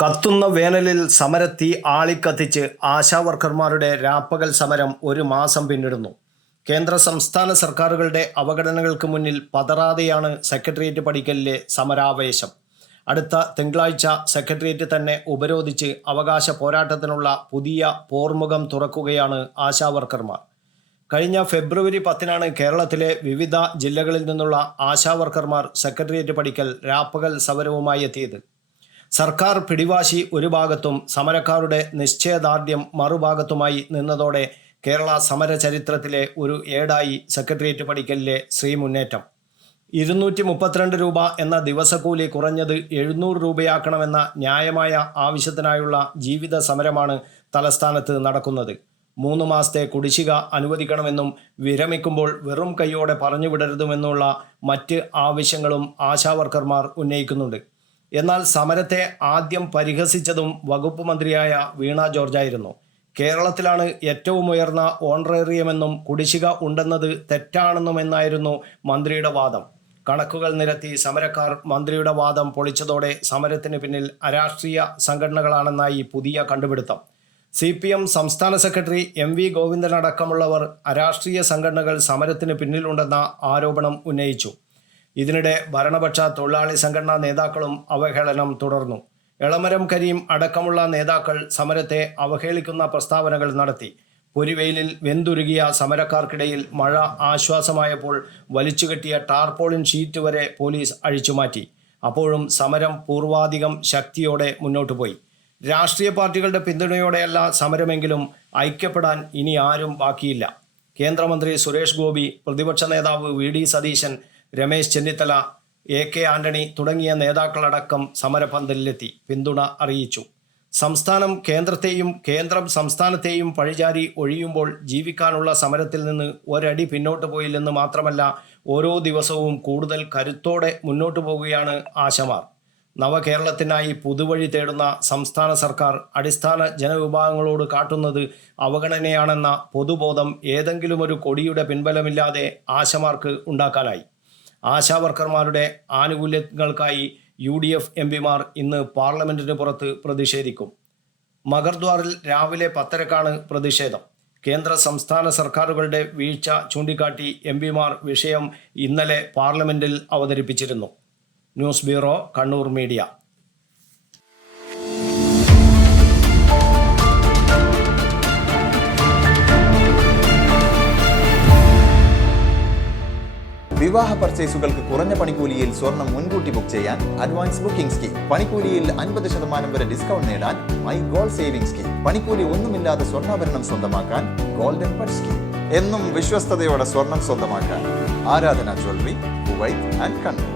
കത്തുന്ന വേനലിൽ സമരത്തീ ആളിക്കത്തിച്ച് ആശാവർക്കർമാരുടെ രാപ്പകൽ സമരം ഒരു മാസം പിന്നിടുന്നു. കേന്ദ്ര സംസ്ഥാന സർക്കാരുകളുടെ അവഗണനകൾക്ക് മുന്നിൽ പതറാതെയാണ് സെക്രട്ടേറിയറ്റ് പടിക്കലിലെ സമരാവേശം. അടുത്ത തിങ്കളാഴ്ച സെക്രട്ടേറിയറ്റ് തന്നെ ഉപരോധിച്ച് അവകാശ പോരാട്ടത്തിനുള്ള പുതിയ പോർമുഖം തുറക്കുകയാണ് ആശാവർക്കർമാർ. കഴിഞ്ഞ ഫെബ്രുവരി 10 കേരളത്തിലെ വിവിധ ജില്ലകളിൽ നിന്നുള്ള ആശാവർക്കർമാർ സെക്രട്ടേറിയറ്റ് പടിക്കൽ രാപ്പകൽ സമരവുമായി എത്തിയത്. സർക്കാർ പിടിവാശി ഒരു ഭാഗത്തും സമരക്കാരുടെ നിശ്ചയദാർഢ്യം മറുഭാഗത്തുമായി നിന്നതോടെ കേരള സമര ചരിത്രത്തിലെ ഒരു ഏടായി സെക്രട്ടേറിയറ്റ് പടിക്കലിലെ ശ്രീമുന്നേറ്റം. 232 രൂപ എന്ന ദിവസക്കൂലി കുറഞ്ഞത് 700 രൂപയാക്കണമെന്ന ന്യായമായ ആവശ്യത്തിനായുള്ള ജീവിത സമരമാണ് തലസ്ഥാനത്ത് നടക്കുന്നത്. 3 മാസത്തെ കുടിശ്ശിക അനുവദിക്കണമെന്നും വിരമിക്കുമ്പോൾ വെറും കൈയോടെ പറഞ്ഞുവിടരുതുമെന്നുള്ള മറ്റ് ആവശ്യങ്ങളും ആശാവർക്കർമാർ ഉന്നയിക്കുന്നുണ്ട്. എന്നാൽ സമരത്തെ ആദ്യം പരിഹസിച്ചതും വകുപ്പ് മന്ത്രിയായ വീണ ജോർജായിരുന്നു. കേരളത്തിലാണ് ഏറ്റവും ഉയർന്ന ഓണറേറിയമെന്നും കുടിശ്ശിക ഉണ്ടെന്നത് തെറ്റാണെന്നുമെന്നായിരുന്നു മന്ത്രിയുടെ വാദം. കണക്കുകൾ നിരത്തി സമരക്കാർ മന്ത്രിയുടെ വാദം പൊളിച്ചതോടെ സമരത്തിന് പിന്നിൽ അരാഷ്ട്രീയ സംഘടനകളാണെന്നായി പുതിയ കണ്ടുപിടുത്തം. CPM സംസ്ഥാന സെക്രട്ടറി MV ഗോവിന്ദനടക്കമുള്ളവർ അരാഷ്ട്രീയ സംഘടനകൾ സമരത്തിന് പിന്നിലുണ്ടെന്ന ആരോപണം ഉന്നയിച്ചു. ഇതിനിടെ ഭരണപക്ഷ തൊഴിലാളി സംഘടനാ നേതാക്കളും അവഹേളനം തുടർന്നു. എളമരം കരീം അടക്കമുള്ള നേതാക്കൾ സമരത്തെ അവഹേളിക്കുന്ന പ്രസ്താവനകൾ നടത്തി. പൊരിവെയിലിൽ വെന്തുരുകിയ സമരക്കാർക്കിടയിൽ മഴ ആശ്വാസമായപ്പോൾ വലിച്ചുകെട്ടിയ ടാർപോളിൻ ഷീറ്റ് വരെ പോലീസ് അഴിച്ചുമാറ്റി. അപ്പോഴും സമരം പൂർവാധികം ശക്തിയോടെ മുന്നോട്ടു പോയി. രാഷ്ട്രീയ പാർട്ടികളുടെ പിന്തുണയോടെയല്ല സമരമെങ്കിലും ഐക്യപ്പെടാൻ ഇനി ആരും ബാക്കിയില്ല. കേന്ദ്രമന്ത്രി സുരേഷ് ഗോപി, പ്രതിപക്ഷ നേതാവ് VD സതീശൻ, രമേശ് ചെന്നിത്തല, AK ആന്റണി തുടങ്ങിയ നേതാക്കളടക്കം സമരപന്തലിലെത്തി പിന്തുണ അറിയിച്ചു. സംസ്ഥാനം കേന്ദ്രത്തെയും കേന്ദ്രം സംസ്ഥാനത്തെയും പഴിചാരി ഒഴിയുമ്പോൾ ജീവിക്കാനുള്ള സമരത്തിൽ നിന്ന് ഒരടി പിന്നോട്ട് പോയില്ലെന്ന് മാത്രമല്ല, ഓരോ ദിവസവും കൂടുതൽ കരുത്തോടെ മുന്നോട്ടു പോവുകയാണ് ആശമാർ. നവകേരളത്തിനായി പുതുവഴി തേടുന്ന സംസ്ഥാന സർക്കാർ അടിസ്ഥാന ജനവിഭാഗങ്ങളോട് കാട്ടുന്നത് അവഗണനയാണെന്ന പൊതുബോധം ഏതെങ്കിലും ഒരു കൊടിയുടെ പിൻബലമില്ലാതെ ആശമാർക്ക് ഉണ്ടാക്കാനായി. ആശാവർക്കർമാരുടെ ആനുകൂല്യങ്ങൾക്കായി UDF MPമാർ ഇന്ന് പാർലമെന്റിന് പുറത്ത് പ്രതിഷേധിക്കും. മഗർദ്വാറിൽ രാവിലെ 10:30 പ്രതിഷേധം. കേന്ദ്ര സംസ്ഥാന സർക്കാരുകളുടെ വീഴ്ച ചൂണ്ടിക്കാട്ടി MPമാർ വിഷയം ഇന്നലെ പാർലമെന്റിൽ അവതരിപ്പിച്ചിരുന്നു. News bureau, Kannur media. വിവാഹ പർച്ചേസുകൾക്ക് കുറഞ്ഞ പണിക്കൂലിയിൽ സ്വർണം മുൻകൂട്ടി ബുക്ക് ചെയ്യാൻ അഡ്വാൻസ് ബുക്കിംഗ് സ്കീം. പണിക്കൂലിയിൽ 50% വരെ ഡിസ്കൗണ്ട് നേടാൻ മൈ ഗോൾഡ് സേവിംഗ് സ്കീം. പണിക്കൂലി ഒന്നുമില്ലാതെ സ്വർണ്ണാഭരണം സ്വന്തമാക്കാൻ ഗോൾഡൻ പട്ട് സ്കീം. എന്നും വിശ്വസ്തയോടെ സ്വർണം സ്വന്തമാക്കാൻ ആരാധന ജ്വല്ലറി, കുവൈറ്റ് ആൻഡ് കണ്ണൂർ.